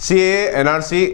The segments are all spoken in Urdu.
CAA, NRC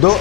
2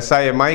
SIMI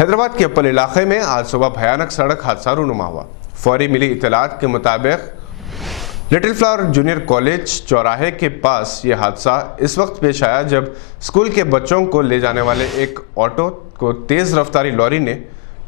حیدرآباد کے اپل علاقے میں آج صبح بھیانک سڑک حادثہ رونما ہوا۔ فوری ملی اطلاعات کے مطابق لٹل فلاور جونیئر کالج چوراہے کے پاس یہ حادثہ اس وقت پیش آیا جب اسکول کے بچوں کو لے جانے والے ایک آٹو کو تیز رفتاری لوری نے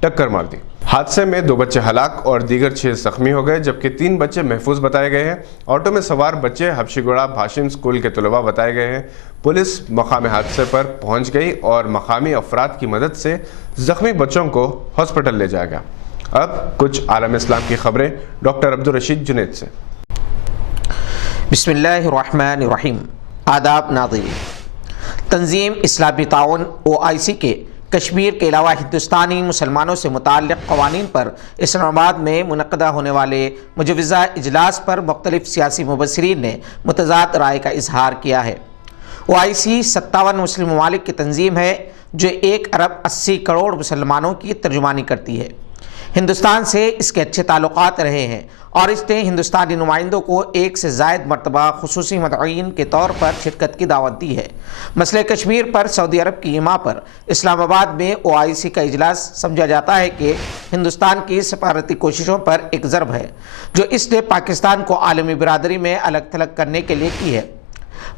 ٹکر مار دی۔ حادثے میں 2 بچے ہلاک اور دیگر 6 زخمی ہو گئے، جبکہ 3 بچے محفوظ بتائے گئے ہیں۔ آٹو میں سوار بچے حبشی گوڑا بھاشن اسکول کے طلباء بتائے گئے ہیں۔ پولیس مقام حادثے پر پہنچ گئی اور مقامی افراد کی مدد سے زخمی بچوں کو ہاسپٹل لے جایا گیا۔ اب کچھ عالم اسلام کی خبریں ڈاکٹر عبدالرشید جنید سے۔ بسم اللہ الرحمن الرحیم۔ آداب ناظرین، تنظیم اسلامی تعاون OIC کے کشمیر کے علاوہ ہندوستانی مسلمانوں سے متعلق قوانین پر اسلام آباد میں منعقدہ ہونے والے مجوزہ اجلاس پر مختلف سیاسی مبصرین نے متضاد رائے کا اظہار کیا ہے۔ OIC 57 مسلم ممالک کی تنظیم ہے جو 1 ارب 80 کروڑ مسلمانوں کی ترجمانی کرتی ہے۔ ہندوستان سے اس کے اچھے تعلقات رہے ہیں اور اس نے ہندوستانی نمائندوں کو 1 سے زائد مرتبہ خصوصی مدعوین کے طور پر شرکت کی دعوت دی ہے۔ مسئلہ کشمیر پر سعودی عرب کی حمایت پر اسلام آباد میں OIC کا اجلاس سمجھا جاتا ہے کہ ہندوستان کی سفارتی کوششوں پر ایک ضرب ہے جو اس نے پاکستان کو عالمی برادری میں الگ تھلگ کرنے کے لیے کی ہے۔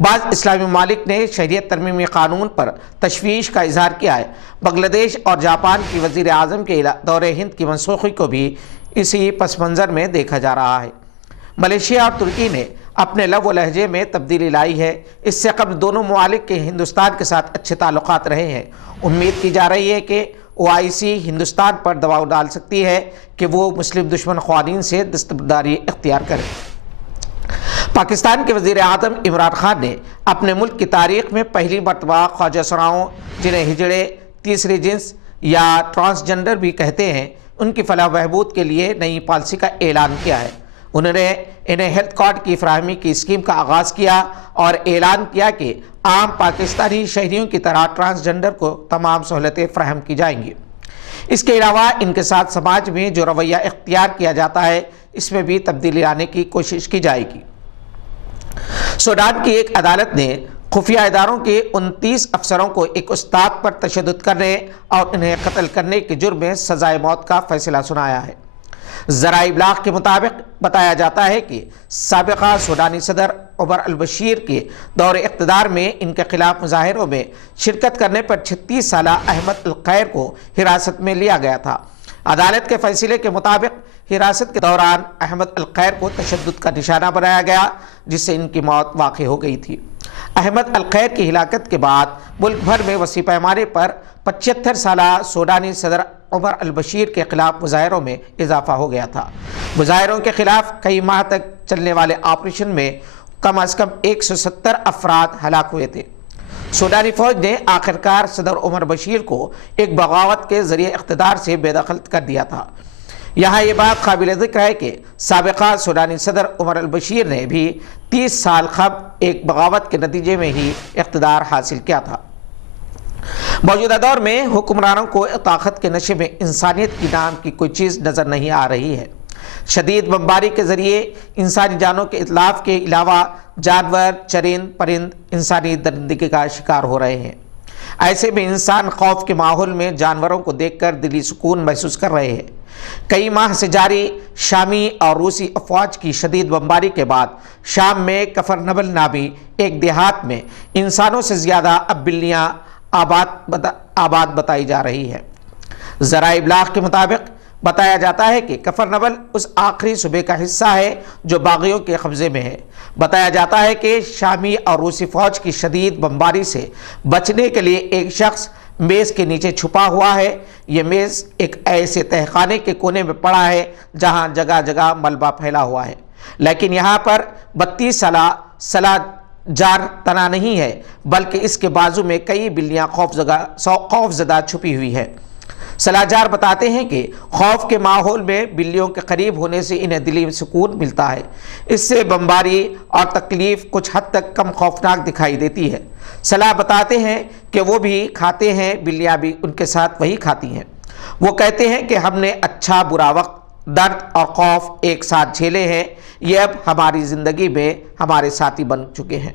بعض اسلامی ممالک نے شہریت ترمیمی قانون پر تشویش کا اظہار کیا ہے۔ بنگلہ دیش اور جاپان کی وزیر اعظم کے دورہ ہند کی منسوخی کو بھی اسی پس منظر میں دیکھا جا رہا ہے۔ ملیشیا اور ترکی نے اپنے لب و لہجے میں تبدیلی لائی ہے۔ اس سے قبل دونوں ممالک کے ہندوستان کے ساتھ اچھے تعلقات رہے ہیں۔ امید کی جا رہی ہے کہ OIC ہندوستان پر دباؤ ڈال سکتی ہے کہ وہ مسلم دشمن قوانین سے دستبرداری اختیار کرے۔ پاکستان کے وزیر اعظم عمران خان نے اپنے ملک کی تاریخ میں پہلی مرتبہ خواجہ سراؤں، جنہیں ہجڑے، تیسری جنس یا ٹرانسجنڈر بھی کہتے ہیں، ان کی فلاح و بہبود کے لیے نئی پالیسی کا اعلان کیا ہے۔ انہوں نے انہیں ہیلتھ کارڈ کی فراہمی کی اسکیم کا آغاز کیا اور اعلان کیا کہ عام پاکستانی شہریوں کی طرح ٹرانسجنڈر کو تمام سہولتیں فراہم کی جائیں گی۔ اس کے علاوہ ان کے ساتھ سماج میں جو رویہ اختیار کیا جاتا ہے اس میں بھی تبدیلی لانے کی کوشش کی جائے گی۔ سوڈان کی ایک عدالت نے خفیہ اداروں کے 29 افسروں کو ایک استاد پر تشدد کرنے اور انہیں قتل کرنے کے جرم میں سزائے موت کا فیصلہ سنایا ہے۔ ذرائع ابلاغ کے مطابق بتایا جاتا ہے کہ سابقہ سوڈانی صدر عمر البشیر کے دور اقتدار میں ان کے خلاف مظاہروں میں شرکت کرنے پر 36 سالہ احمد الخیر کو حراست میں لیا گیا تھا۔ عدالت کے فیصلے کے مطابق حراست کے دوران احمد الخیر کو تشدد کا نشانہ بنایا گیا جس سے ان کی موت واقع ہو گئی تھی۔ احمد الخیر کی ہلاکت کے بعد ملک بھر میں وسیع پیمانے پر 75 سالہ سوڈانی صدر عمر البشیر کے خلاف مظاہروں میں اضافہ ہو گیا تھا۔ مظاہروں کے خلاف کئی ماہ تک چلنے والے آپریشن میں کم از کم 170 افراد ہلاک ہوئے تھے۔ سوڈانی فوج نے آخرکار صدر عمر بشیر کو ایک بغاوت کے ذریعے اقتدار سے بے دخل کر دیا تھا۔ یہاں یہ بات قابل ذکر ہے کہ سابقہ سوڈانی صدر عمر البشیر نے بھی 30 سال قبل ایک بغاوت کے نتیجے میں ہی اقتدار حاصل کیا تھا۔ موجودہ دور میں حکمرانوں کو طاقت کے نشے میں انسانیت کی نام کی کوئی چیز نظر نہیں آ رہی ہے۔ شدید بمباری کے ذریعے انسانی جانوں کے اتلاف کے علاوہ جانور، چرند، پرند انسانی درندگی کا شکار ہو رہے ہیں۔ ایسے میں انسان خوف کے ماحول میں جانوروں کو دیکھ کر دلی سکون محسوس کر رہے ہیں۔ کئی ماہ سے جاری شامی اور روسی افواج کی شدید بمباری کے بعد شام میں کفر نبل نامی ایک دیہات میں انسانوں سے زیادہ اب بلیاں آباد بتائی جا رہی ہے۔ ذرائع ابلاغ کے مطابق بتایا جاتا ہے کہ کفر نبل اس آخری صوبے کا حصہ ہے جو باغیوں کے قبضے میں ہے۔ بتایا جاتا ہے کہ شامی اور روسی فوج کی شدید بمباری سے بچنے کے لیے ایک شخص میز کے نیچے چھپا ہوا ہے۔ یہ میز ایک ایسے تہخانے کے کونے میں پڑا ہے جہاں جگہ جگہ ملبہ پھیلا ہوا ہے، لیکن یہاں پر 32 سالہ سلا جار تنا نہیں ہے بلکہ اس کے بازو میں کئی بلیاں خوف زدہ چھپی ہوئی ہے۔ سلاجار بتاتے ہیں کہ خوف کے ماحول میں بلیوں کے قریب ہونے سے انہیں دلی سکون ملتا ہے۔ اس سے بمباری اور تکلیف کچھ حد تک کم خوفناک دکھائی دیتی ہے۔ سلاح بتاتے ہیں کہ وہ بھی کھاتے ہیں، بلیاں بھی ان کے ساتھ وہی کھاتی ہیں۔ وہ کہتے ہیں کہ ہم نے اچھا برا وقت، درد اور خوف ایک ساتھ جھیلے ہیں، یہ اب ہماری زندگی میں ہمارے ساتھی بن چکے ہیں۔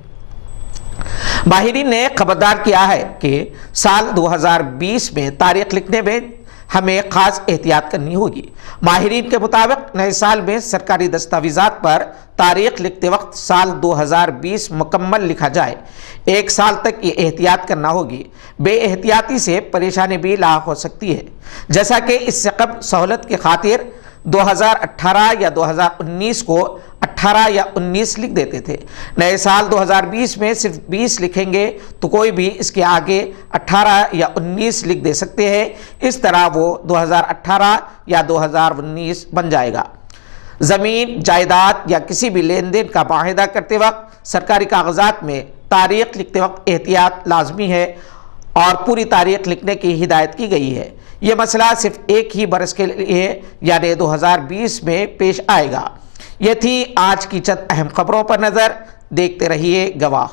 ماہرین نے خبردار کیا ہے کہ سال 2020 میں تاریخ لکھنے میں ہمیں خاص احتیاط کرنی ہوگی۔ ماہرین کے مطابق نئے سال میں سرکاری دستاویزات پر تاریخ لکھتے وقت سال 2020 مکمل لکھا جائے۔ ایک سال تک یہ احتیاط کرنا ہوگی۔ بے احتیاطی سے پریشانی بھی لاحق ہو سکتی ہے، جیسا کہ اس سے قبل سہولت کی خاطر 2018 یا 2019 کو 18 یا 19 لکھ دیتے تھے۔ نئے سال 2020 میں صرف 20 لکھیں گے تو کوئی بھی اس کے آگے 18 یا 19 لکھ دے سکتے ہیں۔ اس طرح وہ 2018 یا 2019 بن جائے گا۔ زمین، جائیداد یا کسی بھی لین دین کا معاہدہ کرتے وقت سرکاری کاغذات میں تاریخ لکھتے وقت احتیاط لازمی ہے اور پوری تاریخ لکھنے کی ہدایت کی گئی ہے۔ یہ مسئلہ صرف ایک ہی برس کے لیے یعنی 2020 میں پیش آئے گا۔ یہ تھی آج کی چند اہم خبروں پر نظر۔ دیکھتے رہیے گواہ۔